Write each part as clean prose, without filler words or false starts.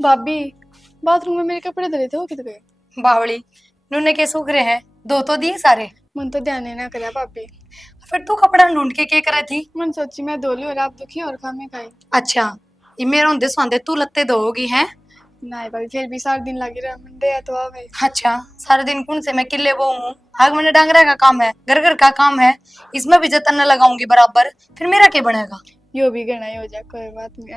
भाभी बाथरूम में मेरे कपड़े धरे थे, वो किधर गए? बावली नूने के सूख रहे हैं, दो तो दिए सारे। मन तो ध्यान ही ना करा भाभी। फिर तू कपड़ा ढूंढ के करे थी? मन सोची मैं धो ली और आप दुखी और खामे खाई। अच्छा, ये मेरे होंदे स्वांदे तू लत्ते धोगी हैं? नहीं भाभी, फिर भी 7 दिन लगे रहा मंडे है तो आवे। अच्छा, सारे दिन कौन से मैं किले वो हूँ? आग मैंने डांगरा का काम है, घर घर का काम है, इसमें भी जतन न लगाऊंगी बराबर, फिर मेरा क्या बनेगा? यो भी गणा ही हो जाए, कोई बात नहीं।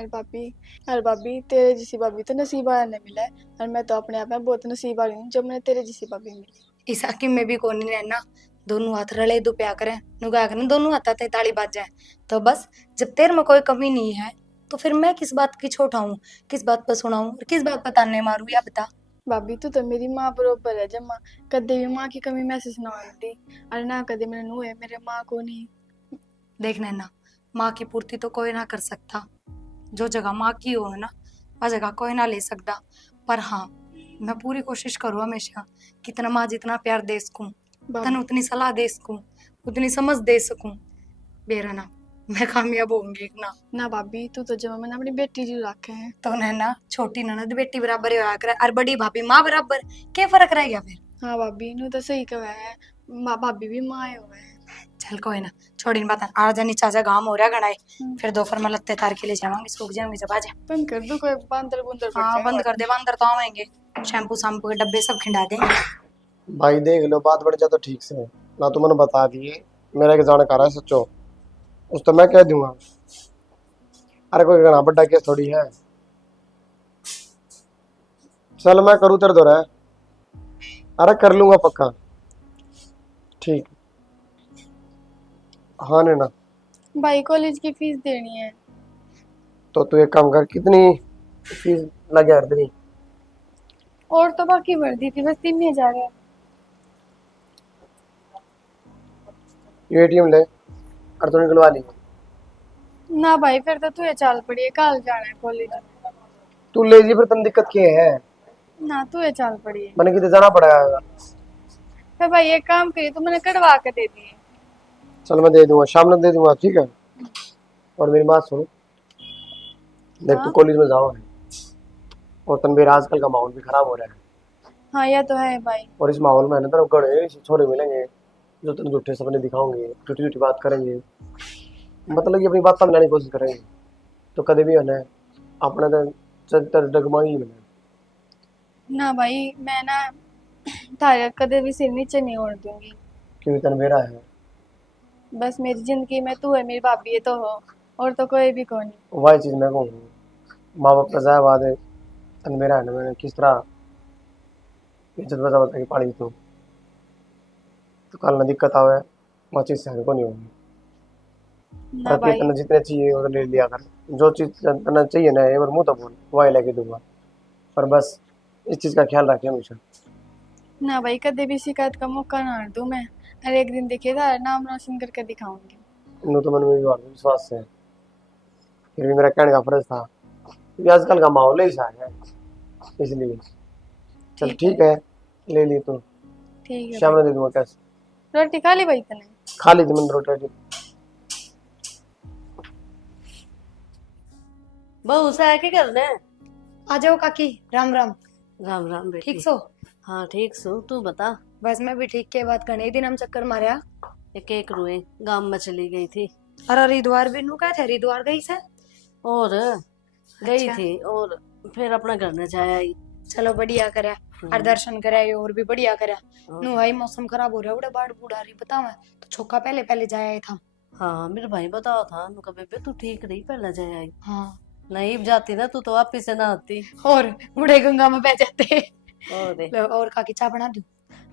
अरे भाभी तेरे जैसी भाभी तो नसीब वाला ने मिला है। और मैं तो अपने आप में बहुत नसीब वाली हूँ जब मैंने तेरे जैसी भाभी मिली। इस हकीम में भी कौन नहीं रहना। दोनों हाथ रले दो प्या करें, नुगा करें, दोनों हाथ ते ताली बाज जाए। तो बस, जब तेरे में कोई कमी नहीं है तो फिर मैं किस बात की छोटाऊं, किस बात पर सुनाऊं और किस बात पर ताने मारूं, या बता। भाभी तू तो मेरी माँ बरोबर है, जब माँ कदे भी माँ की कमी महसूस ना होती। और ना कदे मैंने नू है मेरे माँ को नहीं। देख नैना, माँ की पूर्ति तो कोई ना कर सकता, जो जगह माँ की हो ना वह जगह कोई ना ले सकता। पर हाँ, मैं पूरी कोशिश करूँ हमेशा कितना माँ जितना प्यार दे सकूं, तन भाभी उतनी सलाह दे सकूं, उतनी समझ दे सकूं। बेरा ना, मैं कामयाब होंगी ना। ना भाभी तू तो जब मैंने अपनी बेटी जी रखे हैं। तो नैना, छोटी ननद बेटी बराबर ही होया करे और बड़ी भाभी माँ बराबर, क्या फर्क रह गया फिर? हाँ भाभी नू तो सही कहा है। माँ भाभी भी माँ हुआ है। चल कोई ना, छोड़ इन बात। आज नीचा जा गांव हो रहा गणाए, फिर दोपहर में लत्ते तार के ले जावांगे, सूख जाएंगे जब आ जा। बंद कर दो, कोई बांदर बुंदर पड़ हाँ जाएगा बंद कर भाभी। दे, बंदर तो आवेंगे, शैम्पू शैम्पू के डब्बे सब खिंडा देंगे। भाई देख लो, बात बढ़ जा तो ठीक से ना, तो मैंने बता दिए मेरा के जानकार है सच्चो, उस तो मैं कह दूंगा। अरे कोई घना बड़ा केस थोड़ी है। चल मैं करूँ तेरे दो रहा। अरे कर लूंगा पक्का। ठीक। हाँ ने ना। भाई कॉलेज की फीस देनी है। तो तू एक काम कर, कितनी फीस लगे यार तेरी? और तो बाकी भर दी थी, बस 3000 है। ये एटीएम ले और तू निकलवा ली। ना भाई फिर तो तू चाल पड़ी है, कल जाना है कॉलेज। तू ले जी, फिर तुम दिक्कत क्या है? ना तू चाल पड़ी है। मैंने कितने जाना पड़ेगा? फिर भाई एक काम करिए, तू मैंने कटवा के दे दिए। चल मैं दे दूंगा, शाम में दे दूंगा, ठीक है। और मेरी बात सुन, देख तू हाँ कॉलेज में जाओ और तनवीर, आजकल का माहौल भी खराब हो रहा है। हाँ, यह तो है भाई। और इस माहौल में है ना, तेरे गड़े छोरे मिलेंगे जो तेरे झूठे सपने दिखाओगे, झूठी झूठी बात करेंगे, मतलब कि अपनी बात समझाने की कोशिश करेंगे। तो कभी भी है ना, अपने तो डगमगी बने। ना भाई मैं ना थारे कदे भी सिर नीचे नहीं ओढ़ दूंगी। क्योंकि तनवीरा है। बस मेरी जिंदगी में तू है, मेरी भाभी है तो हो, और तो कोई भी कौन नहीं। वही चीज़ मैं कहूँ, माँ बाप का जाया बाद है, तनवीरा है ना, मैंने किस तरह इज्जत बचा बचा के पाली। तो कल ना दिक्कत आवे, वह चीज़ से को नहीं होगी। ना रखिए भाई। तना जितने चाहिए वो तो ले लिया कर, जो चीज़ तना चाहिए ना एक बार मुँह तो बोल, वही लेके दूंगा। पर बस इस चीज़ का ख्याल रखिए हमेशा। ना भाई कदे भी शिकायत का मौका ना दूं मैं। हर एक दिन देखिए था नाम रोशन करके दिखाऊंगी। इन तो मन में भी और विश्वास है, फिर भी मेरा कहने का फर्ज था, क्योंकि आजकल का माहौल ही ऐसा है, इसलिए। चल ठीक है। ठीक है, ले ली तू, ठीक है शाम भाई। में दे दूंगा कैश। रोटी खा ली भाई तने? खा ली थी मैंने रोटी। बहू सा क्या करना है? आ जाओ काकी, राम राम। राम राम बेटी। ठीक सो? हाँ ठीक सो, तू बता। बस मैं भी ठीक के बात करने दिन हम चक्कर मारा। एक एक रुए गांव में चली गई थी। अरे हरिद्वार भी नु क्या थे, हरिद्वार गई से? और गई अच्छा। थी और फिर अपना घर न जाया आई। चलो बढ़िया करा, और दर्शन कराए और भी बढ़िया करा। हाँ। नु भाई मौसम खराब हो रहा है, उड़े बाढ़ बूढ़ आ रही बताओ, तो छोका पहले पहले जाया था। हाँ मेरे भाई बताओ था नु कभी बेबे तू ठीक रही पहले जाया आई। हाँ, नहीं जाती ना तू तो वापिस से ना आती। और बूढ़े गंगा में बह जाते। और लो, और काकी चाय बना दूं?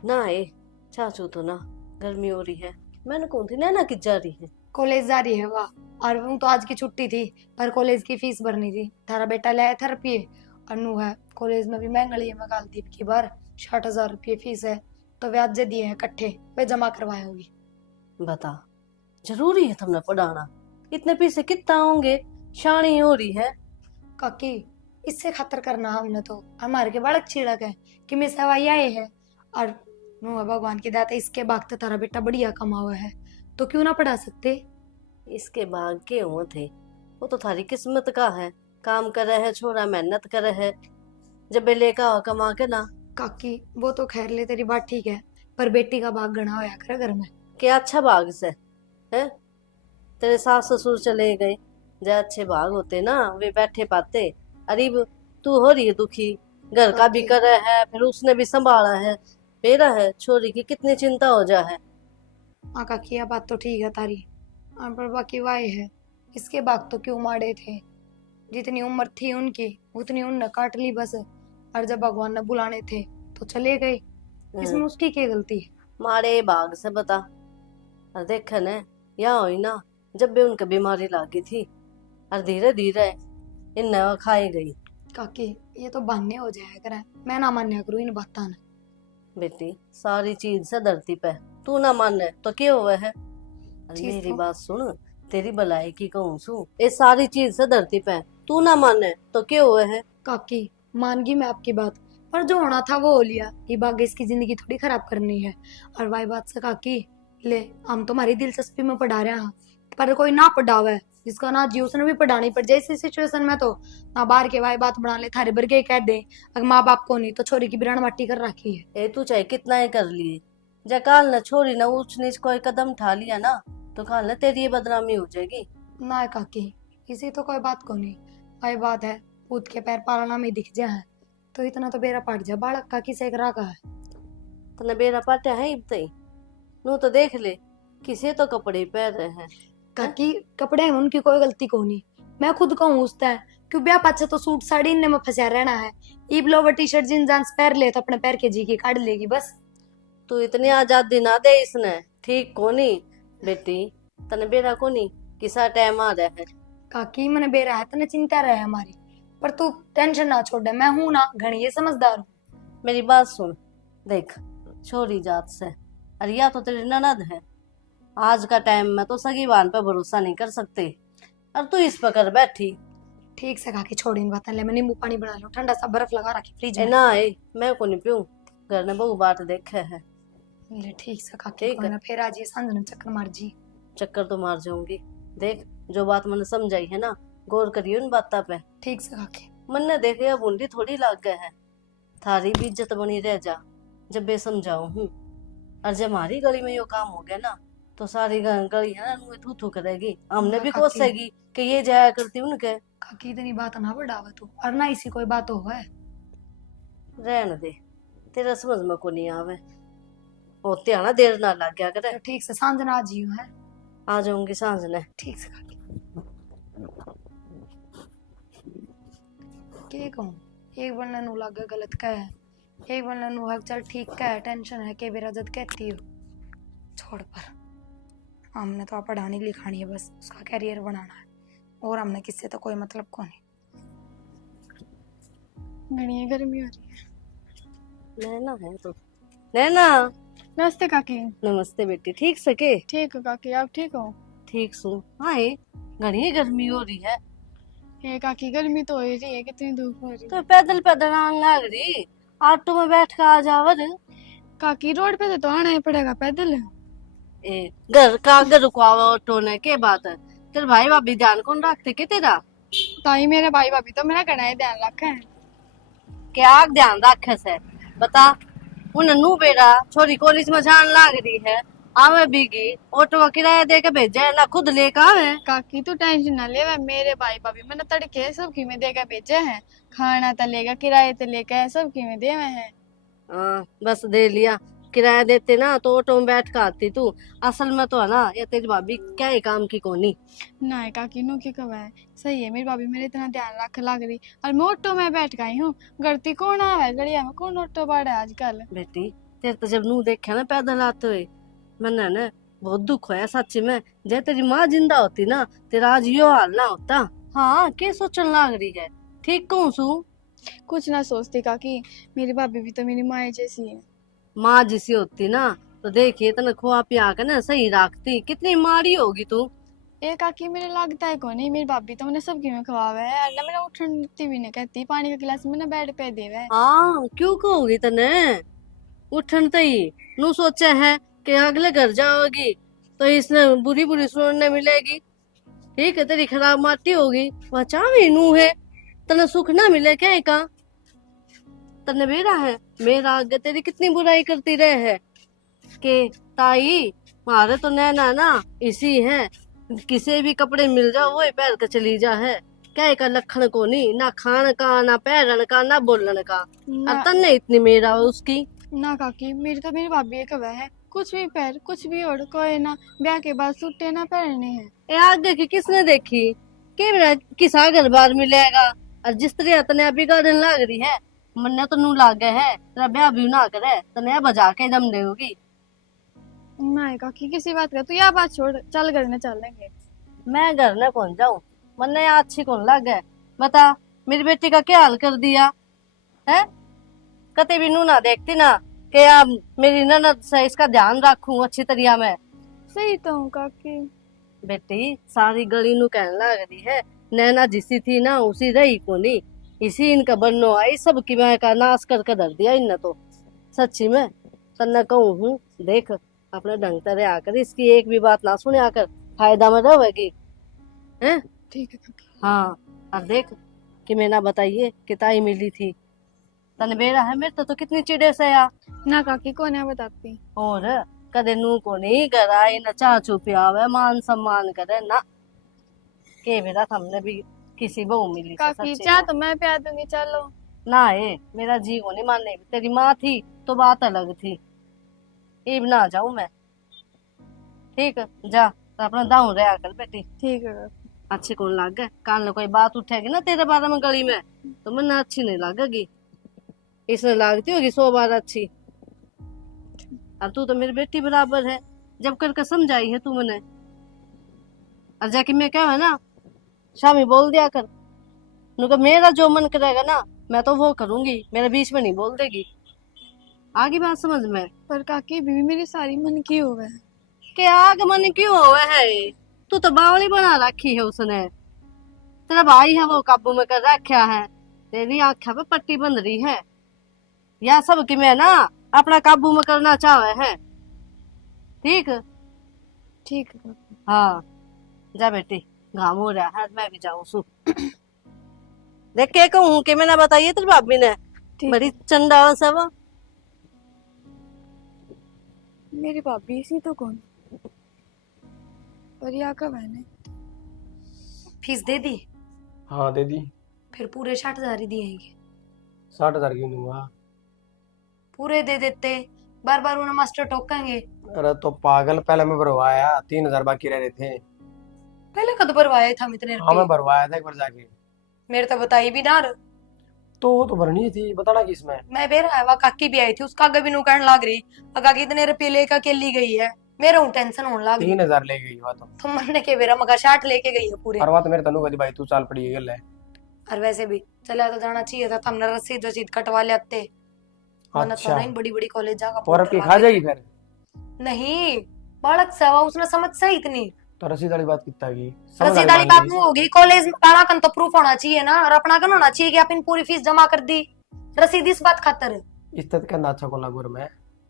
ना ए चाचू तो ना, गर्मी हो रही है। मैंने कौन थी ना कि जा रही है। कॉलेज जा रही है वाह। और वो तो आज की छुट्टी थी, पर कॉलेज की फीस भरनी थी। थारा बेटा ले आया था रुपये, और नु है कॉलेज में भी महंगाई है, मैं गालती की बार 60,000 रुपये फीस है, तो ब्याज दिए हैं इकट्ठे, वे जमा करवाए होगी। बता, जरूरी है तुमने पढ़ाना? इतने पैसे कितना होंगे? शानी हो रही है। काकी इससे खतर करना हमने तो, हमारे के बालक छिड़क है कि मैं सवाई आए है। और नु है भगवान की दाता, इसके बाग तो तारा बेटा बढ़िया कमा हुआ है, तो क्यों ना पढ़ा सकते। इसके भाग के हुए थे, वो तो थारी किस्मत का है। काम करे है छोरा, मेहनत करे है, जब बे लेकर आओ कमा के ना। काकी वो तो खैर ले तेरी बात ठीक है, पर बेटी का भाग गणा होया करे घर में। क्या अच्छा भाग से है, तेरे सास ससुर चले गए, जो अच्छे भाग होते ना वे बैठे पाते। अरे तू हो रही है दुखी, घर का भी कर है, फिर उसने भी संभाला है, मेरा है छोरी की कितनी चिंता हो जा है। हाँ काकी यह बात तो ठीक है तारी, हाँ, पर बाकी वाई है, इसके बाग तो क्यों मारे थे, जितनी उम्र थी उनकी उतनी उनने काट ली बस, और जब भगवान ने बुलाने थे तो चले गए, इसमें उसकी क्या गलती है। मारे भाग से बता। और देख न यहाँ हुई ना, जब भी उनका बीमारी लागी थी और धीरे धीरे इन खाई गई। काकी ये तो बहाने हो जाया करे, मैं ना मान्या करूँ इन बातों ने। बेटी सारी चीज से धरती पे, तू ना माने तो क्या हुआ है। अरे चीज मेरी तो- बात सुन, तेरी भलाई की कहूँ सू, ये सारी चीज से धरती पे, तू ना माने तो क्या हुआ है। काकी मान गई मैं आपकी बात, पर जो होना था वो हो लिया, ये बागे इसकी जिंदगी थोड़ी खराब करनी है। और वाई बात से काकी ले, हम तुम्हारी दिलचस्पी में पढ़ा रहे हैं, पर कोई ना पढ़ावे जिसका ना जी उसने भी पढ़ानी पड़ जाए इसी सिचुएशन में, तो ना बाहर के वाई बात बना ले थारे बरगे कह दे, अगर माँ बाप को नहीं तो छोरी की बिरान मट्टी कर रखी है। ए तू चाहे कितना ही कर लिए, जब काल न छोरी न ऊंच नीच कोई कदम उठा लिया ना, तो काल न तेरी ये बदनामी हो जाएगी। ना काकी इसी तो कोई बात को नहीं, वही बात है पूत के पैर पालना में दिख जाए तो इतना तो बेरा पड़ जाए बालक का किसे करा का है। तने बेरा पाटे है इबते नू तो देख ले, किसे तो कपड़े पहन रहे हैं। काकी कपड़े हैं उनकी कोई गलती को नहीं, मैं खुद कहूँ उसता है क्यों ब्याह पाछे तो सूट साड़ी इनने में फंसा रहना है, ईब lower T shirt jeans John's पहन ले तो अपने पैर के जी की काट लेगी बस। तू इतनी आजादी ना दे इसने, ठीक कोनी बेटी, तने बेरा कोनी किसा टाइम आ रहा है। काकी मैंने बेरा है तने चिंता रहे हमारी, पर तू टेंशन ना छोड़, मैं हूं ना घनी ये समझदार हूँ। मेरी बात सुन, देख छोरी जात से, अरे या तो तेरी ननद है, आज का टाइम में तो सगी बहन पे भरोसा नहीं कर सकते, और तू इस पर कर बैठी। ठीक से काकी छोड़ इन बातें, ले मैं नींबू पानी बना लो, ठंडा सा बर्फ लगा रखी फ्रिज ए में। ना ए मैं को नहीं पीऊं, घर ने बहु बात देखे है। ले ठीक से काकी ठीक कोई है। ना फिर आज ये सांझ में चक्कर मार जी। चक्कर तो मार जाऊंगी, देख जो बात मैंने समझाई है ना, गौर करियो उन बातों पे। ठीक से काकी मन ने देखे अब बूंदी थोड़ी लाग गए है, थारी भी इज्जत बनी रह जा जब बे समझाऊं हूँ। और जब हमारी गली में यो काम हो गया ना, तो सारी गली है ना थू थू करेगी, हमने भी काकी। कोसेगी कि ये जाया करती उनके। काकी इतनी बात ना बढ़ावा तू, और ना इसी कोई बात हो है। रहने दे, तेरा समझ में को नहीं आवे, होते आना देर ना लग गया करे। तो ठीक से सांझ ना जी है। आ जाऊंगी सांझ ने। ठीक से काकी के कहूँ, एक बनने नु लागे गलत का है, एक बनने नु हक चल ठीक का है, टेंशन है के बेरा जद कहती हो छोड़, पर हमने तो पढ़ानी लिखानी है बस, उसका कैरियर बनाना है, और हमने किससे तो कोई मतलब को नहीं। घनी गर्मी हो रही है। नैना है तो, नैना नमस्ते काकी। नमस्ते बेटी, ठीक सके। ठीक हो काकी, आप ठीक हो। ठीक सू हाँ ये घनी गर्मी हो रही है, ये काकी गर्मी तो हो ही रही है, कितनी धूप हो रही है। तो पैदल पैदल आने लग रही, ऑटो में बैठ कर आ जावर। काकी रोड पे तो आना ही पड़ेगा पैदल। ए घर का घर रुकवावा ऑटो ने के बात है, तेरे भाई भाभी ध्यान कौन रखते के तेरा। ताई मेरे भाई भाभी तो मेरा घना ही ध्यान रखा है। क्या ध्यान रखे से बता, उन नू बेरा छोरी कॉलेज में जान लाग रही है, आवे बीगी ऑटो का किराया दे के भेजे है ना खुद लेकर आवे। काकी तू टेंशन ना ले, मेरे भाई भाभी मैंने तड़के सब की में देकर भेजे हैं, खाना तो लेगा किराए तो लेकर सब की में दे हुए हैं। हाँ बस दे लिया, किराया देते ना तो ऑटो में बैठ कर आती तू, असल में तो है ना ये तेरी भाभी क्या ही काम की कोनी। ना काकी नू की कब है, सही है मेरी भाभी मेरे इतना ध्यान रख लग रही, और मैं ऑटो में बैठ गई हूँ, गलती कौन आवे गड़िया में, कौन ऑटो बाड़ा है आजकल। बेटी तेरे तो जब नू देखा ना पैदल आते हुए, मैंने ना बहुत दुख होया सच्ची में, जब तेरी माँ जिंदा होती ना तेरा आज यो हाल ना होता। हाँ क्या सोचने लग रही है, ठीक कहूँ सू। कुछ ना सोचती काकी, मेरी भाभी भी तो मेरी माँ जैसी है। माँ जिसी होती ना तो देखिए तना खुआ पिया के ना सही रखती, कितनी मारी होगी तू। ए काकी मेरे लगता है को नहीं, मेरी भाभी तो मैंने सबकी में खवावे है, और ना मेरा उठती भी नहीं कहती, पानी का गिलास मैंने बेड पे देवे है। हाँ क्यों कहोगी तने, उठन तई नू सोचा है कि अगले घर जाओगी तो इसने बुरी बुरी सुनने मिलेगी, ठीक है तेरी खराब माटी होगी, वह चावी नू है तने सुख ना मिले क्या का। तने बेरा है मेरा आगे तेरी कितनी बुराई करती रहे है कि ताई मारे तो नैना ना इसी है, किसी भी कपड़े मिल जाओ वही पहन के चली जा है, क्या का लखन को नहीं, ना खान का ना पहरन का ना बोलन का। ना और तन्ने इतनी मेरा उसकी। ना काकी, मेरी भाभी एक वह है, कुछ भी पहन कुछ भी ओढ़, कोई ना ब्याह के बाद सूटे ना पहनने हैं। ए आगे की किसने देखी कि मेरा किसा घर बार मिलेगा। और जिस तरह तने अभी गार्डन लाग रही है मन्ने तो नू लाग गए है, तेरा ब्याह भी ना करे तने बजा के दम देगी। ना काकी किसी बात का, तू यह बात छोड़, चल घर में चलेंगे। मैं घर में कौन जाऊं, मन्ने यहाँ अच्छी कौन लग है। बता मेरी बेटी का क्या हाल कर दिया है। कते भी नू ना देखती ना कि अब मेरी ननद से इसका ध्यान रखूं अच्छी तरह में। सही तो हूँ काकी। बेटी सारी गली नू कहने लग रही है नैना जिसी थी ना उसी रही को नहीं, इसी इनका बननो आई सब की मैं का नाश करके धर दिया इनने तो। सच्ची में तन्ने कहूँ हूँ देख अपने ढंग तरह आकर इसकी एक भी बात ना सुने आकर फायदा में रहेगी हैं। ठीक है काकी। हाँ अब देख कि मैं ना बताइए कि ताई मिली थी तने बेरा है मेरे तो कितनी चिड़े से या। ना काकी को ना बताती। और कदे नू को नहीं कराए ना चाह चुपी आवे मान सम्मान करे ना के बेरा हमने भी किसी बहू मिली से काकी सच्ची चाह में। तो मैं प्यार दूंगी, चलो। ना ये मेरा जी को नहीं मानने, तेरी माँ थी तो बात अलग थी, इब ना जाऊं मैं। ठीक जा अपना दाऊ रहा कर बेटी। ठीक है काकी। अच्छी कौन लग गए काल ने कोई बात उठेगी ना तेरे बारे में गली में तो मैंने अच्छी नहीं लगेगी, इसने लगती होगी 100 बार अच्छी। अब तू तो मेरी बेटी बराबर है, जब करके समझाई है तू मैंने। और जाके मैं क्या है ना शामी बोल दिया कर उनका मेरा जो मन करेगा ना मैं तो वो करूंगी, मेरे बीच में नहीं बोल देगी। आगे बात समझ में पर काकी बीवी मेरी सारी मन की हो गए। कि आग मन क्यों हुआ है, तू तो बावली बना रखी है उसने, तेरा भाई है वो काबू में कर रखा है, तेरी आंखों पे पट्टी बंध रही है। या सब कि मैं ना अपना काबू में करना चाहे है। ठीक ठीक है काकी। हाँ जा बेटी घाम हो रहा है मैं भी जाऊं सु। देख के कहूँ कि मैंने बताइए तेरी भाभी ने ठीक। बड़ी चंडाल सब। मेरी भाभी इसी तो कौन, पर या का बहन है। फीस दे दी? हाँ दे दी। फिर पूरे 60,000 ही दिए? 60,000 क्यों दूंगा। पूरे दे देते, बार बार उन्हें मास्टर टोकेंगे। अरे तो पागल, पहले मैं भरवाया 3,000 बाकी रह रहे थे। पहले कद भरवाए था इतने हाँ मैं रुपए? भरवाया था एक बार जाके। मेरे तो बताई भी ना। तो वो तो भरनी थी, बताना कि इसमें। मैं बेरा है, वह काकी भी आई थी, उसका आगे भी नु कहने लग रही काकी इतने रुपये लेकर अकेली गई है। मेरा हूँ टेंशन होने लग गई। 3,000 ले गई वो तो। तुम मरने के बेरा मगा 60 लेके गई है पूरे। और वो तो मेरे तनु कदी भाई तू चाल पड़ी है गल है। और वैसे भी चला तो जाना चाहिए था, हमने रसीद रसीद कटवा लेते। वरना तो अच्छा नहीं बड़ी बड़ी कॉलेज जाकर और अब की खा जाएगी फिर। नहीं बालक सेवा उसने समझ सही इतनी तो रसीद वाली बात कितना की रसीद वाली बात नहीं होगी। कॉलेज में काला कन तो प्रूफ होना चाहिए ना, और अपना कन होना चाहिए कि आपने पूरी फीस जमा कर दी। रसीद इस बात खातर इस तक कहना अच्छा को लागू मैं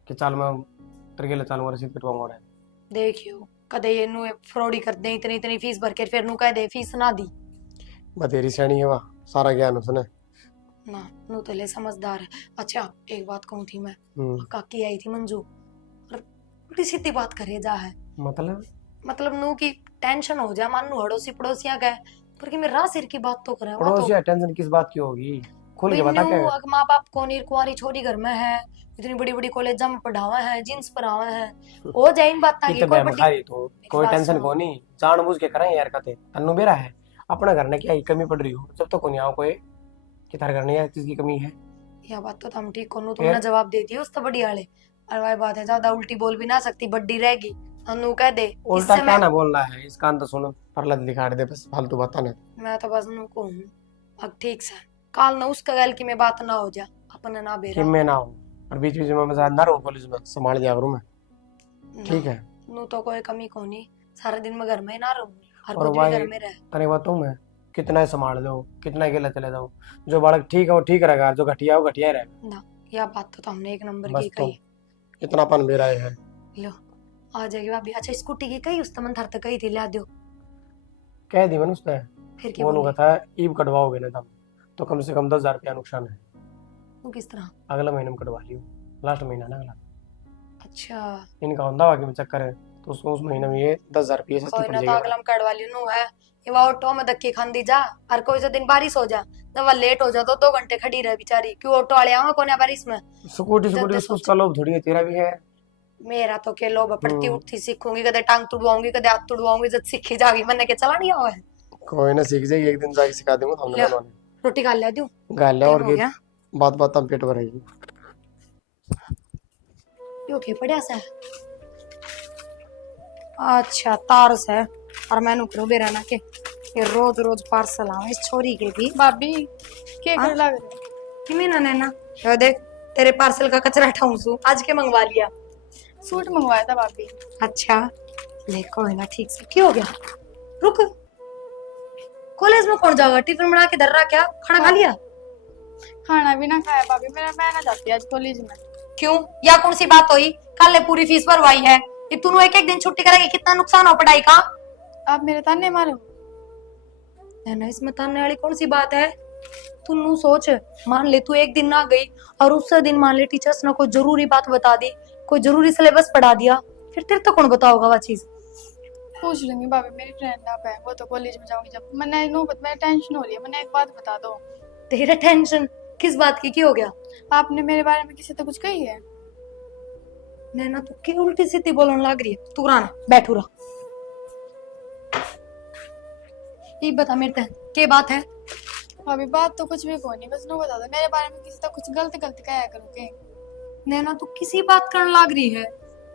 कि चल मैं तेरे लिए चालू रसीद कटवाऊंगा रे। देखियो कदे ये नु फ्रॉडी कर दे, इतनी इतनी फीस भर के फिर नु कह दे फीस ना दी बतेरी सैनी है वह सारा ज्ञान उसने ना। नु तो ले समझदार है। अच्छा एक बात कहूँ थी मैं, काकी आई थी मंजू और उल्टी सीधी बात करे जा है। मतलब नु की टेंशन हो जा मान नु हड़ोसी पड़ोसियां का पर कि मेरा सिर की बात तो करे। पड़ोसी टेंशन किस बात की होगी, खुल के बता क्या। माँ बाप को नीर कुंवारी छोरी घर में है, इतनी बड़ी बड़ी कॉलेज में पढ़ावा है, जींस पढ़ावा है, हो जाए इन बात की कोई बड़ी तो कोई टेंशन को नहीं, जानबूझ के करें यार कते तन्नू बेरा है अपना घर ने क्या कमी पड़ रही हो जब तो कोनी आओ कोई कि थार घर ने यार चीज की कमी है। यह बात तो हम ठीक कोनु तुमने जवाब दे दिया उस तो बड़ी वाले। और वही बात है ज्यादा उल्टी बोल भी ना सकती, बड्डी रहेगी अनु कह दे उल्टा क्या ना बोलना है इसका तो सुनो परलत दिखा दे बस फालतू बात ना। मैं तो बस नु को हूं अब ठीक से काल ना उसका गल की मैं बात ना हो जा अपन ना बेरा कि मैं ना हूं और बीच बीच में मैं ना रहूं कॉलेज में संभाल दिया करूं मैं। ठीक है नु तो कोई कमी को नहीं, सारा दिन मैं घर में ही ना रहूं हर और कुछ भी घर में रह। तने बताऊं मैं कितना संभाल लो कितना अकेला चले जाऊं, जो बालक ठीक है वो ठीक रहेगा, जो घटिया हो घटिया रहेगा ना। यह बात तो हमने एक नंबर की तो कही। इतना पन मेरा है। लो आ जाएगी भाभी। अच्छा स्कूटी की कही उस तमन थर तक कही थी ला दो कह दी मैंने उसने फिर क्या वो नु कहता है ईब कटवाओगे ना तब तो कम से कम 10,000 रुपया नुकसान है। वो किस तरह? अगला महीने में कटवा लियो, लास्ट महीना ना अगला। अच्छा इनका होंदा आगे में चक्कर है, तो उस महीने में ये 10,000 रुपये सस्ती कोई पड़ ना तो जाएगी। अगला में कड़वा लियो नु है। ये वो ऑटो में धक्के खांदी जा, और कोई से दिन बारिश हो जा, जब वह लेट हो जा तो 2 घंटे खड़ी रह बेचारी। क्यों ऑटो वाले आवा कोने बारिश में? स्कूटी जल्दी स्कूटी उसका लोभ थोड़ी है, तेरा भी है। मेरा तो के लोभ पड़ती उठती सीखूंगी, कदे टांग तुड़वाऊंगी कदे हाथ तुड़वाऊंगी, जब सीखी जागी मैंने के चला नहीं हुआ है। कोई ना सीख जाएगी, एक दिन जाके सिखा दूंगा तो हमने ले। बनवाने। रोटी खा लिया दूं? गाल और हो गया बात बात तब पेट भरेगी। यो के पड़िया सा। अच्छा तार से और मैं नुकरो बेरा ना के ये रोज रोज पार्सल आवे इस छोरी के भी। भाभी के हाँ? कर लग रहे कि मैं ना नैना यो देख तेरे पार्सल का कचरा उठाऊं सु आज के मंगवा लिया। सूट मंगवाया था भाभी। अच्छा ले कोई ना ठीक से क्यों हो गया? रुक कॉलेज में कौन जाएगा? टिफिन बना के धर रहा क्या? खाना खा लिया? खाना भी ना खाया भाभी, मेरा मैं ना जाती आज कॉलेज में। क्यों? या कौन सी बात हुई? कल ने पूरी फीस भरवाई है, ये तू एक एक दिन छुट्टी करेगी, कितना नुकसान हो पढ़ाई का? आप मेरे ताने मारो। ना इसमें ताने वाली कौन सी बात है? तू सोच, मान ले तू एक दिन ना गई और उससे दिन मान ले टीचर्स ने कोई जरूरी बात बता दी, कोई जरूरी सिलेबस पढ़ा दिया, फिर तेरे तो कौन बताओगा वो चीज? पूछ लूंगी भाभी, मेरी फ्रेंड ना है, वो तो कॉलेज में जाऊंगी जब। मैंने मैं टेंशन हो रही है, मैंने एक बात बता दो। तेरा टेंशन किस बात की हो गया? आपने मेरे बारे में किसी तो कुछ कही है? नैना तू क्यों उल्टी सीधी बोलने लग रही है? तू राना बैठू रहा। ये बता मेरे ते क्या बात है? भाभी बात तो कुछ भी कोई नहीं, बस नो बता दो मेरे बारे में किसी तो कुछ गलत गलत कहा करोगे। नैना तू किसी बात करने लग रही है?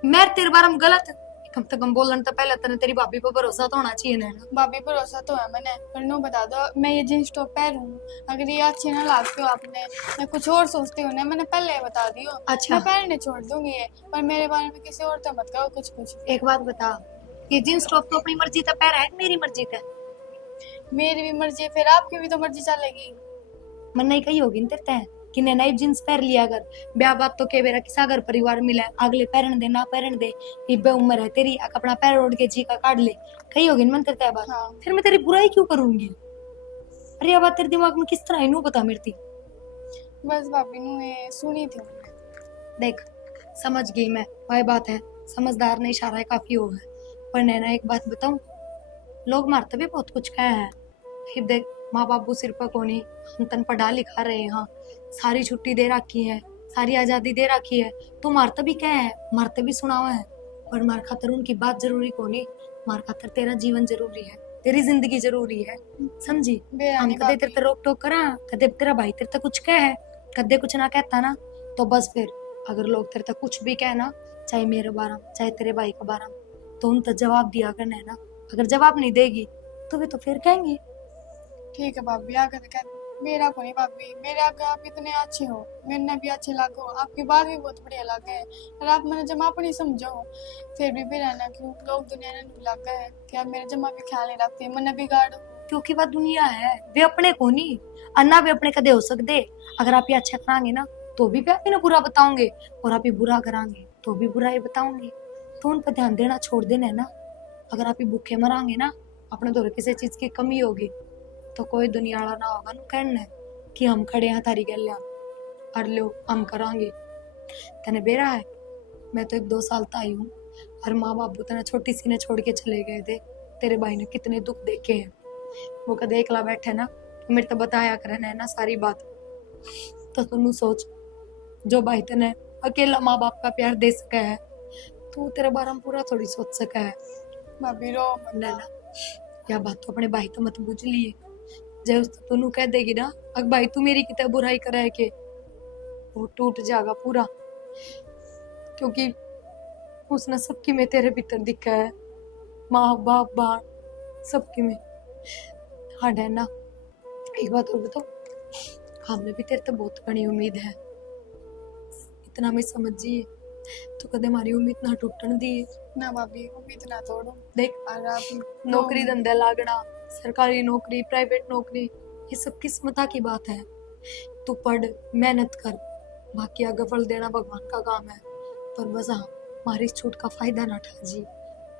मैं तेरे बारे में गलत कम से कम बोलने तो पहले तेने तेरी भाभी पर भरोसा तो होना चाहिए नैना। भाभी भरोसा तो है मैंने, पर नो बता दो मैं ये जींस टॉप पहनूं, अगर ये अच्छे ना लगते हो आपने, मैं कुछ और सोचती हूँ ना, मैंने पहले बता दियो। अच्छा। मैं पहनने छोड़ दूंगी ये, पर मेरे बारे में किसी और तो मत कहो कुछ कुछ। एक बात बता, ये जींस टॉप तो अपनी मर्जी का पहना है, मेरी मर्जी का? मेरी भी मर्जी है, फिर आपकी भी तो मर्जी चलेगी। मन नहीं कही होगी तेरे ते कि ने नई जींस पहन लिया अगर ब्याह बात तो के बेरा किसा घर परिवार मिला अगले पहन दे ना पहन दे, इब्बे उम्र है तेरी, अपना पैर ओढ़ के जी का काट ले, कही होगी मन तेरे ते बात। हाँ। फिर मैं तेरी बुराई क्यों करूंगी? अरे ये बात तेरे दिमाग में किस तरह है, नू बता मेरे ती। बस भाभी ने सुनी थी। देख समझ गई मैं, वही बात है, समझदार ने इशारा है काफी हो है। पर नैना एक बात बताऊं, लोग मारते भी बहुत कुछ कहे हैं। फिर देख माँ बापू सिर पर कोनी, हम तन पढ़ा लिखा रहे हैं, सारी छुट्टी दे रखी है, सारी आजादी दे रखी है, तो मारते भी क्या है, मारते भी सुनावा है। पर मार खातर उनकी बात जरूरी कोनी, मार खातर तेरा जीवन जरूरी है, तेरी जिंदगी जरूरी है, समझी? हम कदे तेरे रोक टोक करा, कदे तेरा भाई तेरे कुछ कहे, कदे कुछ ना कहता ना, तो बस फिर अगर लोग तेरे तक कुछ भी कहना, चाहे मेरे बारे में चाहे तेरे भाई के बारे में, तो उन तक जवाब दिया करना है ना। अगर जवाब नहीं देगी तो वे तो फिर कहेंगे। ठीक है भाभी, आगे कह मेरा को नहीं भाभी, मेरे आगे आप इतने अच्छे हो, मेरे भी अच्छे लागो, आपकी बात भी बहुत बढ़िया लगे है, और आप मैंने जमा अपनी समझो, फिर भी रहना क्यों लोग दुनिया ने लग गए कि आप मेरे जमा भी ख्याल नहीं रखते, मैंने बिगाड़ो। क्योंकि वह दुनिया है, वे अपने को नहीं, अन्ना भी अपने कदे हो सकते। अगर आप ये अच्छा करांगे ना तो भी आप ना बुरा बताओगे, और आप ये बुरा करांगे तो भी बुरा ही बताओगे, तो उन पर ध्यान देना छोड़ देना है ना। अगर आप ये भूखे मरांगे ना, अपने दौरे किसी चीज की कमी होगी, तो कोई दुनिया वाला ना होगा ना कहना कि हम खड़े हैं तारी गलियां और लो हम करांगे। तने बेरा है, मैं तो 1-2 साल आई हूँ, और माँ बापू तना छोटी सी ने छोड़ के चले गए थे। तेरे भाई ने कितने दुख देखे हैं, वो कदे एकला बैठे ना तो मेरे तो बताया करना है ना सारी बात। तो तुम सोच, जो भाई तने अकेला माँ बाप का प्यार दे सका है, तू तेरे बारे में पूरा थोड़ी सोच सका है। भाभी रो मत। नैना या बात तो अपने भाई तो मत बुझ लिए, जब उस तू कह देगी ना अगर भाई तू मेरी कितना बुराई कराए के, वो टूट जाएगा पूरा, क्योंकि उसने सबकी में तेरे भीतर दिखा है, माँ बाप बहन सबकी में। हाँ नैना एक बात और बताओ, हमने भी तेरे तो बहुत बड़ी उम्मीद है, इतना मैं समझिए तो कदे हमारी उम्मीद ना टूटन दी। ना भाभी उम्मीद ना तोड़ो। देख और आप नौकरी धंधे लागना, सरकारी नौकरी प्राइवेट नौकरी, ये सब किस्मत की बात है। तू पढ़ मेहनत कर, बाकी आगे फल देना भगवान का काम है। पर बस हाँ हमारी इस छूट का फायदा ना उठा जी,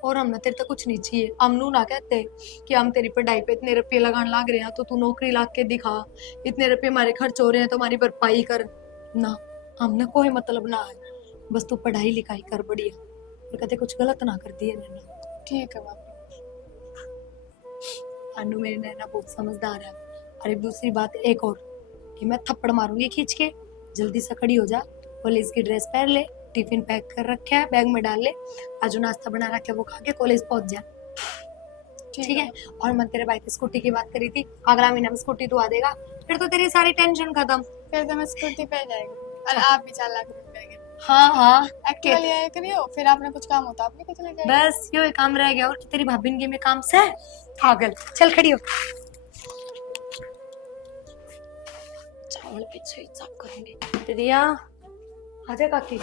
और हमने तेरे तक कुछ नहीं चाहिए। हम नू ना कहते कि हम तेरी पढ़ाई पे इतने रुपये लगाने लाग रहे हैं तो तू नौकरी ला के दिखा, इतने रुपये हमारे खर्च हो रहे हैं तो हमारी भरपाई कर, ना हमने कोई मतलब ना है, बस तू पढ़ाई लिखाई कर बढ़िया, और कते कुछ गलत ना कर दिए नैना। ठीक है भाभी। अनु मेरी नैना बहुत समझदार है। अरे दूसरी बात एक और, कि मैं थप्पड़ मारूंगी खींच के, जल्दी से खड़ी हो जा, कॉलेज की ड्रेस पहन ले, टिफिन पैक कर रखे है बैग में डाल ले, आज जो नाश्ता बना रखे है वो खा के कॉलेज पहुंच जा। ठीक है। और मैं तेरे भाई की स्कूटी की बात करी थी, अगला महीना में स्कूटी तू आ देगा, फिर तो तेरी सारी टेंशन खत्म। फिर तो मैं स्कूटी पे जाएगी और आप भी 4 लाख रुपए के हाँ हाँ एक्टिवा ले आया करियो, फिर आपने कुछ काम होता आप लेके चले जाएंगे। बस यो एक काम रह गया, और तेरी भाभी के में काम से पागल। चल खड़ी हो, चावल पीछे ही साफ करूंगी। रिया आजा काकी,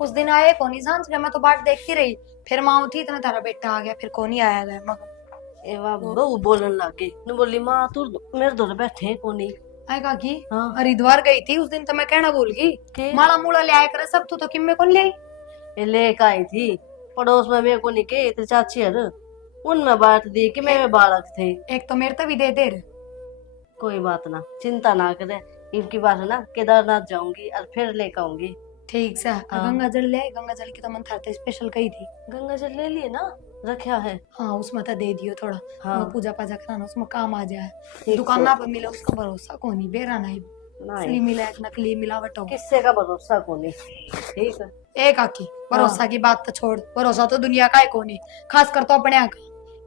उस दिन आए कौन सांझ के, मैं तो बाट देखती रही, फिर माँ उठी इतना तारा बेटा आ गया, फिर कौन ही आया गया मगर। एवा बहु बोलन लगी न, बोली माँ तू मेरे दौर बैठे कोनी। आए काकी हाँ। हरिद्वार गई थी उस दिन, तो मैं कहना भूल गई, के? माला मूला ले आया करे सब, तू तो किम्मे कौन ले आई? ये लेके आई थी पड़ोस में, मेरे को निके तेरी चाची हर उनमें बांट दी कि मेरे बालक थे। एक तो मेरे तो भी दे दे रे। कोई बात ना, चिंता ना करे, इनकी बात है ना, केदारनाथ जाऊंगी और फिर लेकर आऊंगी। ठीक से। हाँ। गंगा जल ले, गंगा जल की तो मन थारते स्पेशल कही थी। गंगा जल ले लिए ना, रखा है। हाँ उसमें तो दे दियो थोड़ा, हाँ। वो पूजा पाजा कराना उसमें काम आ जाए। ठीक दुकान पे मिले उसका भरोसा कौन ही, बेरा नहीं, नहीं असली मिला एक नकली मिलावट हो। किससे का भरोसा कोनी। ठीक है। एक आकी भरोसा की बात तो छोड़, भरोसा तो दुनिया का है कोनी, खास कर तो अपने यहाँ का।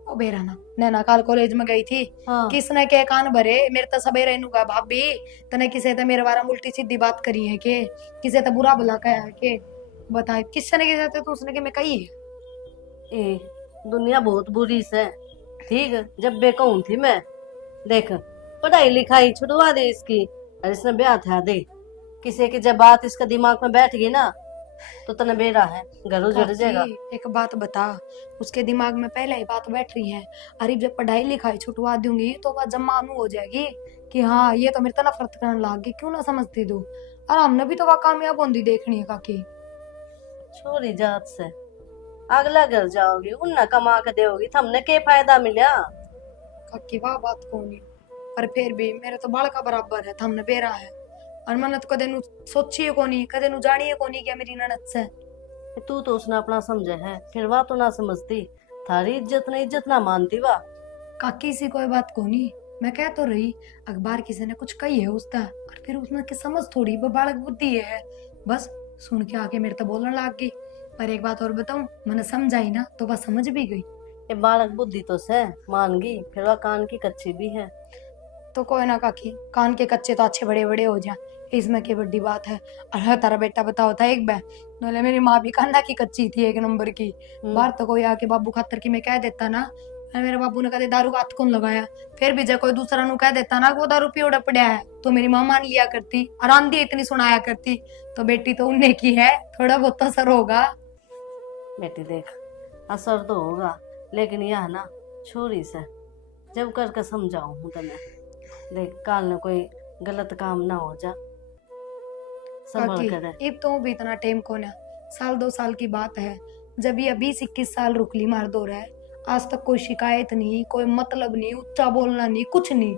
ओ बेराना नैना काल कॉलेज में गई थी, हाँ। किसने के कान भरे, मेरे तो सबेरे नुगा भाभी तने किसे तो मेरे बारे में उल्टी सीधी बात करी है के, किसे तो बुरा भला कहा है के, बताए किसने ने किसे तो उसने के मैं कही है। ए दुनिया बहुत बुरी से, ठीक है। जब बेकून थी मैं, देख पढ़ाई लिखाई छुड़वा दे इसकी, और इसने ब्याह था दे किसी की, जब बात इसका दिमाग में बैठ गई ना तो तने बेरा है, घर उजड़ जाएगा। काकी, एक बात बता, उसके दिमाग में पहले ही बात बैठ रही है, अरे जब पढ़ाई लिखाई छुटवा दूंगी तो वह जमानू हो जाएगी कि हाँ ये तो मेरे तो नफरत करने लग गई, क्यों ना समझती तू। और हमने भी तो वह कामयाब होंगी देखनी है काकी। छोरी जात से अगला घर जाओगी, उन्ना कमा के दोगी, हमने के फायदा मिला। काकी वाह बात कौन है, पर फिर भी मेरे तो बाल का बराबर है, हमने बेरा है, और मैंने तो कदे नु सोची है कोनी, कदे नु जानी है कोनी क्या मेरी ननद से। तू तो उसने अपना समझे है, फिर वह तो ना समझती, थारी इज्जत ना मानती वाह। काकी सी कोई बात कोनी, मैं कह तो रही, अखबार किसी ने कुछ कही है उसका, और फिर उसने की समझ थोड़ी वो बालक बुद्धि है, बस सुन के आके मेरे तो बोलने लग गई। पर एक बात और बताऊं, मैंने समझाई ना तो वह समझ भी गई। ये बालक बुद्धि तो से मान गई, फिर वह कान की कच्ची भी है। तो कोई ना काकी, कान के कच्चे तो अच्छे बड़े बड़े हो जाए, इसमें क्या बड़ी बात है। और हाँ, तारा बेटा बताओ था एक बार, बोले मेरी माँ भी कांदा की कच्ची थी एक नंबर की, बाहर तो कोई आके बाबू खातर की मैं कह देता ना, मेरे बाबू ने कदे दारू का हाथ कौन लगाया, फिर भी जब कोई दूसरा नु कह देता ना वो दारू पी उड़ा पड़ा है, तो मेरी माँ मान लिया करती, आराम दी इतनी सुनाया करती। तो बेटी तो उन्हें की है, थोड़ा बहुत असर होगा। बेटी देख, असर तो होगा, लेकिन यह ना छोरी से जब करके समझाऊं हूँ तने, देख काल न कोई गलत काम ना हो जा, संभल कर रह। अब तो भी इतना टाइम कौन है, 1-2 साल की बात है, जब ये 20-21 साल रुकली मार दो रहा है, आज तक कोई शिकायत नहीं, कोई मतलब नहीं, ऊंचा बोलना नहीं, कुछ नहीं,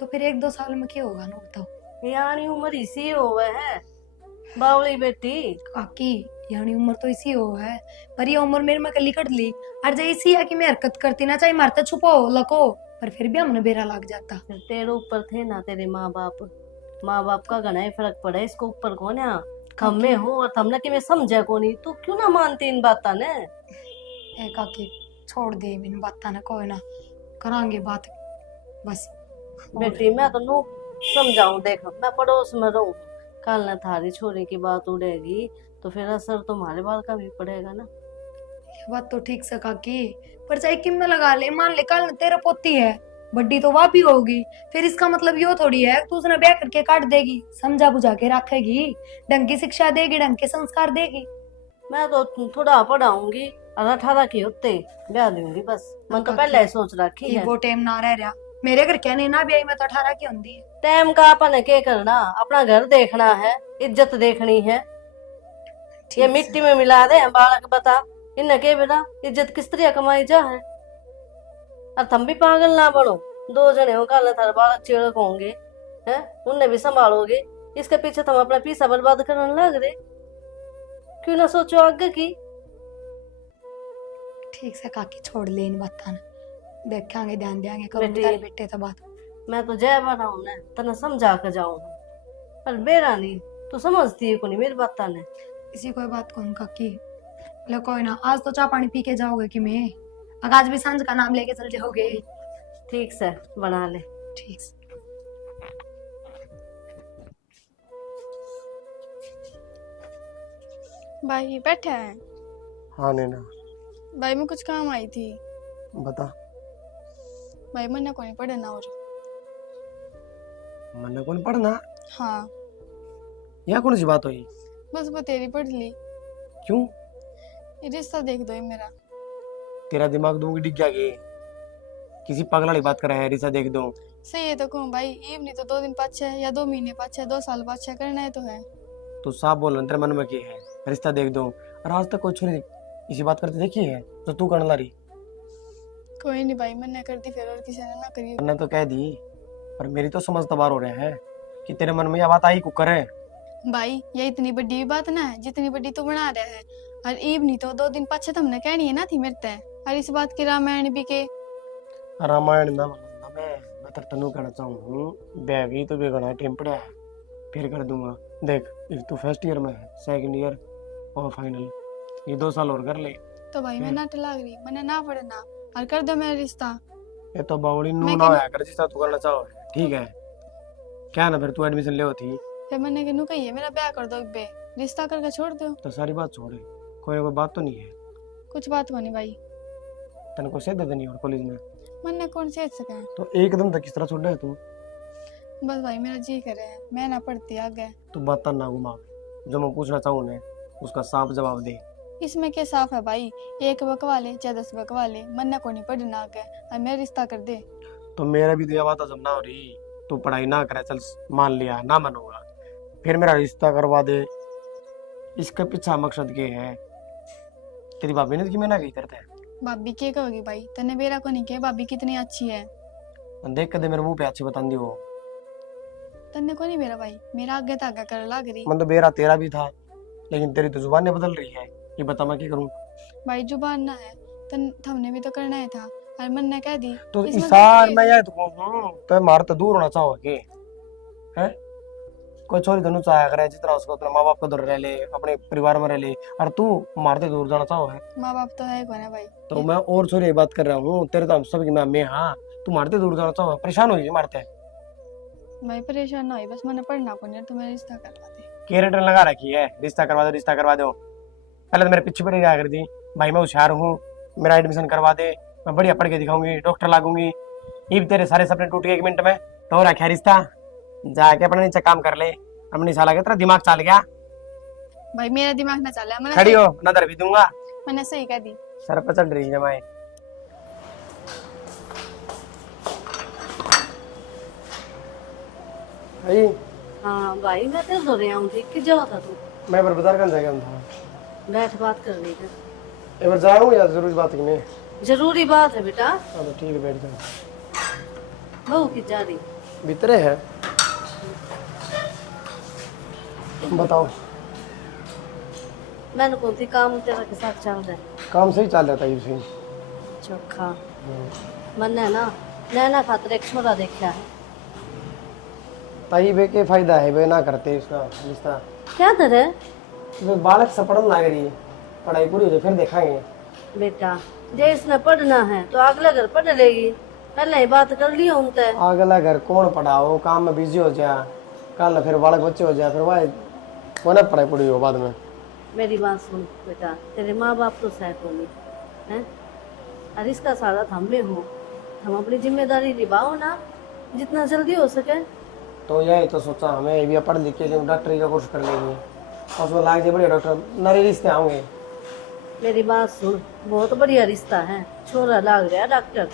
तो फिर 1-2 साल में क्या होगा ना बताओ। यानी उम्र इसी होवे है बावली बेटी। काकी यानी उम्र तो इसी हो है, पर ये उम्र मेरे में कली कट ली, और जो इसी है कि मैं हरकत करती ना, चाहे मारते छुपो लको, पर फिर भी हमने बेरा लग जाता। फिर तेरे ऊपर थे ना तेरे माँ बाप का घना ही फर्क पड़ा है, इसको ऊपर कौन है, हम में हो और हमने कि मैं समझे को नहीं, तू क्यों ना मानती इन बातों ने। ए काकी छोड़ दे इन बात ना, कोई ना करांगे बात बस। बेटी मैं तो नू समझाऊं, देख मैं पड़ोस में रहूं, कल न थारी छोरी की बात उड़ेगी तो फिर असर तुम्हारे बाल का भी पड़ेगा ना। ये बात तो ठीक से काकी, पर चाहे किम में लगा ले, मान ले कल तेरा पोती है, बड्डी तो वह भी होगी, फिर इसका मतलब यो थोड़ी है तू उसने ब्याह करके काट देगी, समझा बुझा के रखेगी, ढंग की शिक्षा देगी, ढंग के संस्कार देगी। मैं तो थोड़ा पढ़ाऊंगी और 18 की होते ब्याह दूंगी बस, मन तो पहले ही सोच रखी है। वो टाइम ना रह रहा, मेरे घर कहने ना ब्याह में तो 18 की होती है। टाइम का अपन क्या करना, अपना घर देखना है, इज्जत देखनी है। ये मिट्टी में मिला दे बालक, बता इन्हें के बेटा इज्जत किस तरह कमाई जा है। और तुम भी पागल ना बनो, 2 जने हो, कल थारे बालक चिड़क होंगे हैं, उन्हें भी संभालोगे, इसके पीछे तुम अपना पैसा बर्बाद करने लग रहे। क्यों ना सोचो आगे की। ठीक से काकी छोड़ ले इन बातां ने, देखेंगे ध्यान देंगे करूंगी बेटी। तेरे बेटे तो बात। मैं तो जय बना हूं ना, तना समझा कर जाऊं, पर बेरा नहीं तू समझती है को नहीं मेरी बात ने। इसी कोई बात कौन काकी, लो कोई ना, आज तो चाय पानी पी के जाओगे कि मैं, अगर आज भी सांझ का नाम लेके चल जाओगे। ठीक से बना ले। ठीक से। भाई बैठे हैं। हाँ नैना भाई मैं कुछ काम आई थी। बता। भाई मैंने को नहीं पढ़ना और। मैंने कौन पढ़ना? हाँ यहाँ कौन सी बात हुई? बस वो तेरी पढ़ ली। क्यों? ये रिश्ता देख दो ये मेरा। तेरा दिमाग दूंगी डिग गया कि किसी पागल वाली बात कर रहा है? रिश्ता देख दो? सही है तो कहूँ भाई, ईव नहीं तो 2 दिन पाछे या 2 महीने पाछे 2 साल पाछे करना है तो है। तू साफ बोल रहा, तेरे मन में क्या है? रिश्ता देख दो। और आज तक कोई छोरी इसी बात करते देखी है तो तू करने ला रही? कोई नहीं भाई, मैंने कर दी फिर और किसी ने ना करी। मैंने तो कह दी, पर मेरी तो समझ तबार हो रहा है कि तेरे मन में यह बात आई कुकर है। भाई ये इतनी बड़ी बात ना है जितनी बड़ी तू बना रहा है। और ईव नहीं तो 2 दिन पाछे तुमने कहनी है ना थी मेरे ते। और इस बात की रामायण भी के। रामायण ना बोलूंगा मैं तो तनु कहना चाहूँ बैगी तो बेगना टेम पड़ा है, फिर कर दूंगा। देख एक तो फर्स्ट ईयर में है, सेकंड ईयर और फाइनल, ये 2 साल और कर ले। तो भाई मैं ना टलाग रही, मैंने ना पढ़ना और कर दो मेरा रिश्ता। ये तो बावड़ी नू मैं ना कहना- होया कर जिसका तू करना चाहो, ठीक है? क्या ना फिर तू एडमिशन ले होती फिर मैंने कहनू कही है मेरा ब्याह कर दो, बे रिश्ता करके छोड़ दो। तो सारी बात छोड़े, कोई ना कोई बात तो नहीं है? कुछ बात को नहीं भाई, तेने को से दे देनी और कॉलेज में मैंने कौन से सका है। तो एकदम तक किस तरह छोड़ है तू? बस भाई मेरा जी करे है, मैं ना पढ़ती आगे। तू बात ना घुमा, जो मैं पूछना चाहूँ ना उसका साफ जवाब दे। इसमें क्या साफ है भाई, 1 बकवा ले चाहे 10 बकवा ले, मन्ना को नहीं पढ़ना आगे और मेरा रिश्ता कर दे। तो मेरा भी तो यह बात जब ना हो रही, तू पढ़ाई ना करे, चल मान लिया ना मनोगा, फिर मेरा रिश्ता करवा दे, इसका पीछा मकसद क्या है? तेरी भाभी ने तो कि मैं ना कही करता है। भाभी क्या कहोगी भाई, तने बेरा को नहीं कहे भाभी कितनी अच्छी है। देख के दे मेरे मुंह पे अच्छी बता दी वो। तन्ने को नहीं मेरा भाई, मेरा आगे तो आगे कर लाग रही। मन तो बेरा तेरा भी था, लेकिन तेरी तो जुबान ने बदल रही है। ये बता मैं क्या करूं? भाई जुबान ना है, तन हमने भी तो करना ही था और मन ने कह दी। तो इसमें इसार तो मैं यह तो कहूं तो मार तो दूर होना चाहो के है? कोई छोरी धनु चाहे करे जितना उसको अपने माँ बाप को दूर रह ले, अपने परिवार में रह ले, और तू मारते दूर जाना चाहो है? माँ बाप तो है कोई ना भाई। तो मैं और छोरी की बात कर रहा हूँ, तेरे तो हम सब की मैं हाँ, तू मारते दूर जाना चाहो, परेशान हो गई मारते। भाई परेशान ना हो, बस मैंने पढ़ना को नहीं, तो मेरा रिश्ता करवा दे। कैरेटर लगा रखी है, रिश्ता करवा दो रिश्ता करवा दो। पहले तो मेरे पीछे पड़ी रहा कर दी, भाई मैं होशियार हूँ, मेरा एडमिशन करवा दे, मैं बढ़िया पढ़ के दिखाऊंगी, डॉक्टर लागूंगी। ये भी तेरे सारे सपने टूट गए 1 मिनट में, तो रखा रिश्ता, जाके अपने नीचे काम कर ले। अपनी साला के तेरा दिमाग चल गया। भाई मेरा दिमाग ना चला, खड़ी हो नजर भी दूंगा। मैंने सही कह दी। सर पर चढ़ रही है मैं। भाई हाँ भाई मैं तेरे दो रहा हूँ, देख के जाओ था तू। मैं पर बाजार कौन जाएगा था? बैठ बात कर ली एक बार जाऊँ या जरूरी बात की मैं? जरूरी बात है बेटा। हाँ तो ठीक है, बैठ जाओ। बहू की जा रही भीतरे है, बताओ। मैंने कौन सी काम तेरा के साथ चल रहा है? काम सही चल रहा था ये सही। चोखा मन है ना, नैना खातर एक छोरा देखा है। ताई बे के फायदा है, बे ना करते इसका रिश्ता। क्या दर है वे बालक से पढ़न लग रही है, पढ़ाई पूरी हो जाए फिर देखेंगे। बेटा, जे इसने पढ़ना है तो अगले घर पढ़ लेगी, पहले ही बात कर लियो उनसे। अगला घर कौन पढ़ाओ, काम में बिजी हो जा, कल फिर बालक बच्चे हो जाए, फिर वह वो ना पढ़ाई पूरी हो बाद में। मेरी बात सुन बेटा, तेरे माँ बाप तो सह को नहीं है, और इसका सारा हम में हो, हम अपनी जिम्मेदारी निभाओ ना जितना जल्दी हो सके। तो यही तो सोचा हमें, ये भी पढ़ लिख के डॉक्टरी का कोर्स कर लेंगे, और उसमें लाग जाए बढ़िया डॉक्टर, नरे रिश्ते आएंगे। मेरी बात सुन, बहुत बढ़िया रिश्ता है, छोरा लाग रहा डॉक्टर,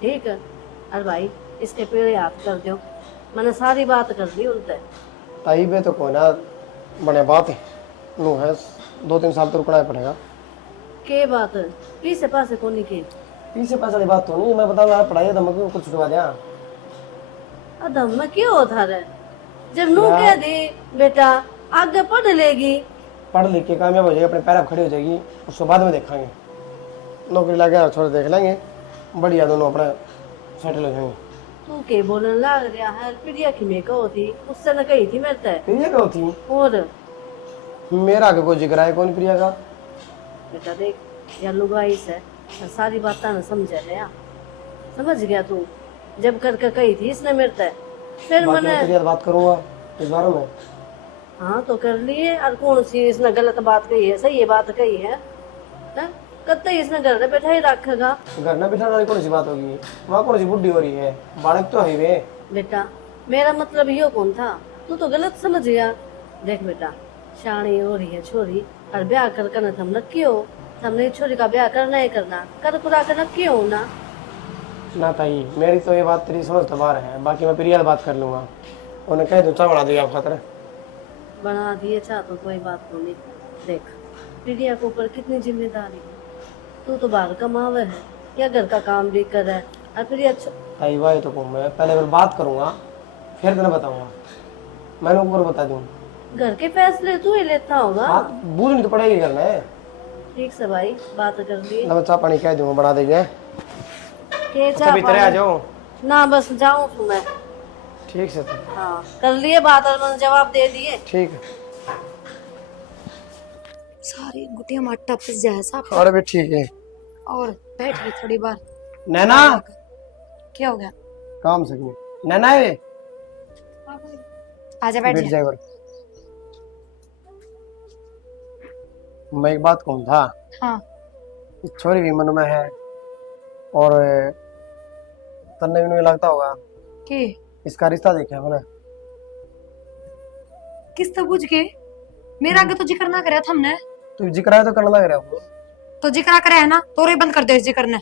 ठीक है। अरे भाई इसके पेड़ हाथ कर दो, मैंने सारी बात कर दी उनसे। ताई बे तो कोई ना बने बात है, नू है 2-3 साल तो रुकना पड़ेगा। के बात पीछे पासे कोनी के पीछे पैसा वाली बात तो नहीं, मैं बता रहा पढ़ाई तो मैं कुछ छुटवा दिया। अदम में क्यों होता रहे, जब नू कह दी बेटा आगे पढ़ लेगी, पढ़ लिख के कामयाब हो जाएगी, अपने पैर पर खड़ी हो जाएगी, उसको बाद में देखेंगे, नौकरी लगे थोड़ा देख लेंगे, बढ़िया दोनों अपना सेटल हो जाएंगे। तू के बोलने लग रहा है? प्रिया की मैं कहो थी, उससे न कही थी मेरे तय। प्रिया का थी? और मेरा आगे कोई जिक्र है कौन प्रिया का? बेटा देख, यार लुगाई से सारी बातें न समझ गया, समझ गया तू? जब करके कही थी इसने मेरे तय, फिर बाकी मैंने मैं प्रिया से बात करूंगा इस बारे में। हाँ तो कर लिए। और कौन सी इसने गलत बात कही है, सही बात कही है, हैं? कत्ते इसने घर में बैठा ही रखेगा। घर में बिठाने वाली कौन सी बात होगी? वहाँ कौन सी बुढ़ी हो रही है, बालक तो है वे। बेटा मेरा मतलब यो कौन था, तू तो गलत समझ गया। देख बेटा, शाणी हो रही है छोरी, और ब्याह कर करना थम नक्की हो, हमने छोरी का ब्याह करना ही करना, कर कुरा कर नक्की हो ना। ना ताई, मेरी तो ये बात तेरी समझ तो बाहर है, बाकी मैं प्रिया से बात कर लूंगा, उन्हें कह दूँ चाह बना देगा आप खातर। बना दिए चाह तो कोई बात नहीं। देख प्रिया के ऊपर कितनी जिम्मेदारी है, तू तो बाहर कमावे है या घर का काम भी कर है, और प्रिया ताई भाई तो कहूँ मैं पहले बात करूंगा फिर तेने बताऊंगा, मैंने ऊपर बता दूँ। घर के फैसले तू ही लेता होगा। हाँ, बूझ नहीं तो पड़ेगी करना है। ठीक से भाई, बात कर ली। ना चाह पानी कह दूंगा बना देंगे। के चाह भीतर आ जाओ ना, बस जाऊं तू मैं। ठीक से। हाँ कर लिए बात और मैंने जवाब दे दिए। ठीक है। सारी गुटिया माटा पिस जाए साहब। और भी ठीक है। और बैठ गई थोड़ी बार। नैना क्या हो गया? काम से नैना है आजा बैठ बैठ जा। जाए और मैं एक बात कहूँ था। हाँ इस छोरी भी मन में है और तन्ने भी नहीं लगता होगा कि इसका रिश्ता देखा मैंने। किस तो बुझ के मेरा आगे तो जिक्र ना करे हमने। तू जिक्र है तो करने लग रहा है, तो जिक्र करे है ना, तोरे बंद कर दे इस जिक्र ने।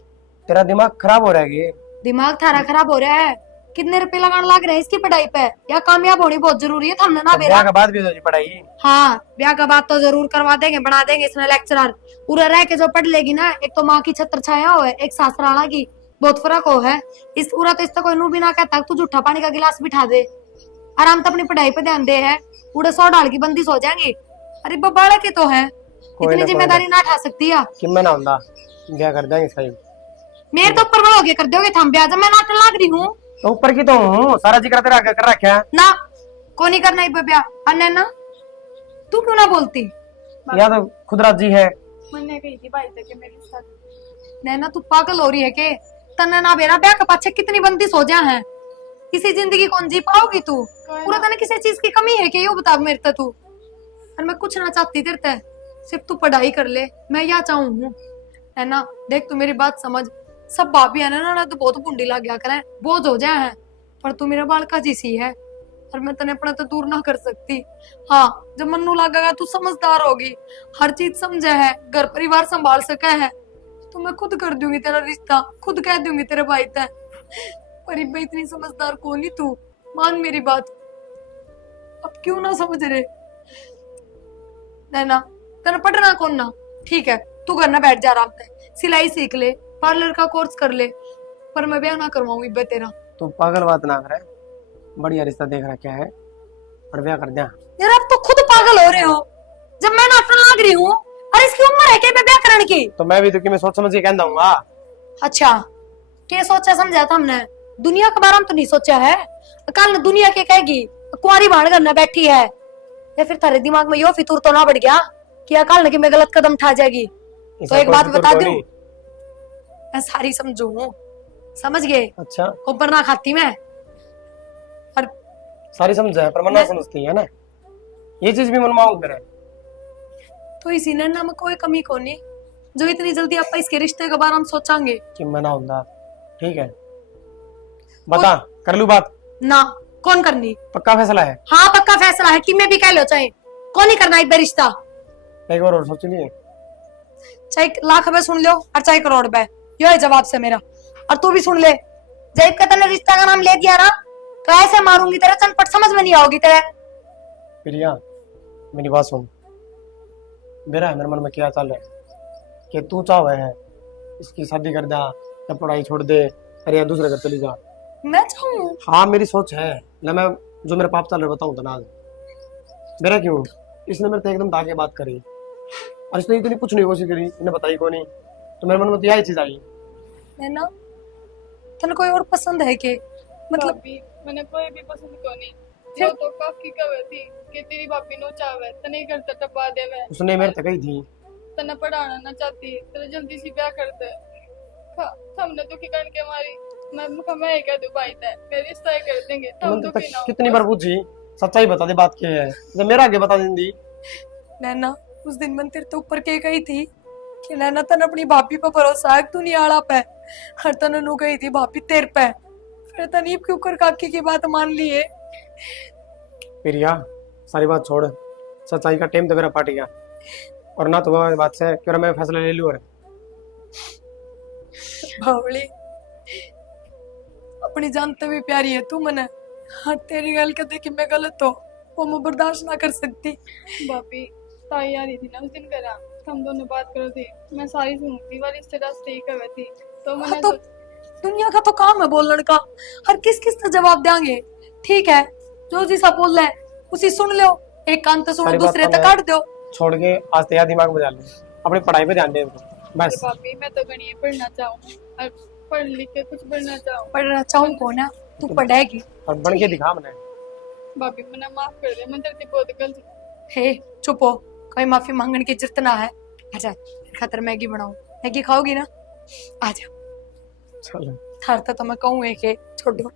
तेरा दिमाग खराब हो रहा है। दिमाग थारा खराब हो रहा है। कितने रुपए लगाने लग रहे हैं इसकी पढ़ाई पे, या कामयाब होनी बहुत जरूरी है हमने ना बेरा। ब्याह के बाद भी होगी पढ़ाई। हाँ ब्याह का बात तो जरूर करवा देंगे, बना देंगे इसमें लेक्चरर। पूरा रह के जो पढ़ लेगी ना, एक तो माँ की छत्र छाया हो है, एक सासराना की, बहुत फर्क हो है। इस पूरा तो इसका कोई नू भी ना कहता तू झूठा पानी का गिलास बिठा दे, आराम तो अपनी पढ़ाई पे ध्यान दे है। पूरे 100 डाल की बंदिश हो जाएंगी। अरे बबाड़ा के तो है, इतनी जिम्मेदारी ना उठा सकती है। कि मैं ना होता ब्याह कर देंगे सही। मेरे तो ऊपर बड़ोगे कर दोगे थम ब्याह, जब मैं नाटक लाग रही हूँ तो ऊपर की तो हूँ, सारा जिक्र तेरा आगे कर रखा है ना। को नहीं करना इब ब्याह अन्य ना, तू क्यों ना बोलती? या तो खुद राजी है। मैंने कही थी भाई तक मेरे साथ। नैना तू पागल हो रही है के? तन्ने ना बेरा ब्याह के पाछे कितनी बंदिश हो जा है, इसी जिंदगी कौन जी पाओगी तू? पूरा तने किसी चीज की कमी है कि यो बता मेरे ते तू। और मैं कुछ ना चाहती तेरे ते, सिर्फ तू पढ़ाई कर ले, मैं या चाहूँ हूँ। है ना, देख तू मेरी बात समझ। सब भाभी है ना तो बहुत बुंडी लग गया करे, बोझ हो जाए है, पर तू मेरा बालका जैसी है और मैं तने अपना तो दूर ना कर सकती। हाँ जब मन्नू लगेगा तू समझदार होगी, हर चीज समझे है, घर परिवार संभाल सके है, तो मैं खुद कर दूंगी तेरा रिश्ता, खुद कह दूंगी तेरे भाई ते। पर इब्बे इतनी समझदार कौन ही तू, मान मेरी बात। अब क्यों ना समझ रहे? नैना तेना पढ़ना कौन ना, ठीक है तू घर ना बैठ जा, आराम से सिलाई सीख ले, पार्लर का कोर्स कर ले, पर मैं ब्याह ना करवाऊं इब्बे तेरा। तू पागल बात ना करे, बढ़िया रिश्ता देख रखा है और ब्याह कर दिया। यार आप तो खुद पागल हो रहे हो, जब मैं नाटक लाग रही हूँ। और इसकी उम्र है क्या ब्याह करने की? तो मैं भी तो कि मैं सोच समझ के कहता हूँ। अच्छा क्या सोचा समझा था हमने? दुनिया के बारे में तो नहीं सोचा है। कल दुनिया के कहेगी कुंवारी भाड़ करना बैठी है, या फिर तारे दिमाग में यो फितूर तो ना बढ़ गया कि कल की मैं गलत कदम उठा जाएगी? तो एक बात बता दूं, मैं सारी समझू हूँ, समझ गए? अच्छा ऊपर ना खाती मैं। और सारी समझ है पर मन ना समझती है ना, ये चीज भी मन मांग करे। तो इसी ने ना में कोई कमी को नहीं जो इतनी जल्दी आप इसके रिश्ते के बारे में सोचांगे। कि मैं ना होता ठीक है, बता कर लूं बात? ना कौन करनी? पक्का फैसला है? हाँ पक्का फैसला है, कि मैं भी कह लो चाहे कौन ही करना इब्बे रिश्ता। एक बार और सोच लिए, चाहे लाख रुपए सुन लो और चाहे करोड़ रुपए, यो है जवाब से मेरा। और तू भी सुन ले, जब का तने रिश्ता का नाम ले दिया ना तो ऐसे मारूंगी तेरे, चनपट समझ में नहीं आओगी तेरे। प्रिया मेरी बात सुन, मेरा है मेरे मन में क्या चल रहा है कि तू चाह है इसकी शादी कर दे या पढ़ाई छोड़ दे, अरे या दूसरे घर चली जा। मैं चाहूँ? हाँ मेरी सोच है ना, मैं जो मेरा पाप चल रहा है बताऊं तनाज मेरा क्यों इसने मेरे से एकदम दागे बात करी और इसने इतनी पूछने की कोशिश करी इन्हें बताई को नहीं तो मेरे मन में तो यही चीज आई नैना तने कोई और पसंद है के मतलब भाभी मैंने कोई भी पसंद को नहीं जो तो काकी कहे थी कि तेरी भाभी नो चाहे तने घर तक टपा देवे उसने मेरे तक ही थी तने पढ़ाना ना चाहती तेरे जल्दी से ब्याह कर दे हमने दुखी करने के मारी मैं ही कह दूं भाई ते मेरे रिश्ता ही कर देंगे तो हम मैंने दुखी तक ना हो कितनी बार पूछी सच्चाई बता दे बात क्या है जब मेरा आगे बता देंगी नैना उस दिन मैं तेरे तो ऊपर के गई थी कि नैना तन अपनी भाभी पे भरोसा है तू नहीं आड़ा पे हर तन नु गई थी भाभी तेरे पे फिर तनीब के ऊपर काकी की बात मान ली है प्रिया सारी बात छोड़ सच्चाई का टाइम तो मेरा पाट गया और ना तो वह बात से क्यों मैं फैसला ले लूं और भावली अपनी जानते भी प्यारी है तू मने हाँ तेरी गल के देखी मैं गलत हो वो मैं बर्दाश्त ना कर सकती भाभी ताई आ रही थी ना उस दिन करा हम दोनों बात करो थे मैं सारी सुनती वाली रिश्तेदार से ही कहे थी तो मैंने हाँ तो दुनिया का तो काम है बोलने का हर किस किस का जवाब देंगे ठीक है जो जी सा बोल रहा है उसी सुन लो एक कान तो सुनो सारी बात दूसरे तो तक मैं- काट दो छोड़ के आज तेरा दिमाग में डाल ले अपनी पढ़ाई पे ध्यान दे बस भाभी मैं तो गणित पढ़ना चाहूँ और पढ़ लिख के कुछ बनना चाहूँ पढ़ना चाहूँ को ना तू पढ़ेगी और बन के दिखा मैंने भाभी मैंने माफ कर दे मैं तेरे से बहुत गलती हे चुप हो कोई माफी मांगने की जरूरत ना है अच्छा खातर मैगी बनाऊं मैगी खाओगी ना आजा चलो थारता तो मैं कहूँ एक छोड़ो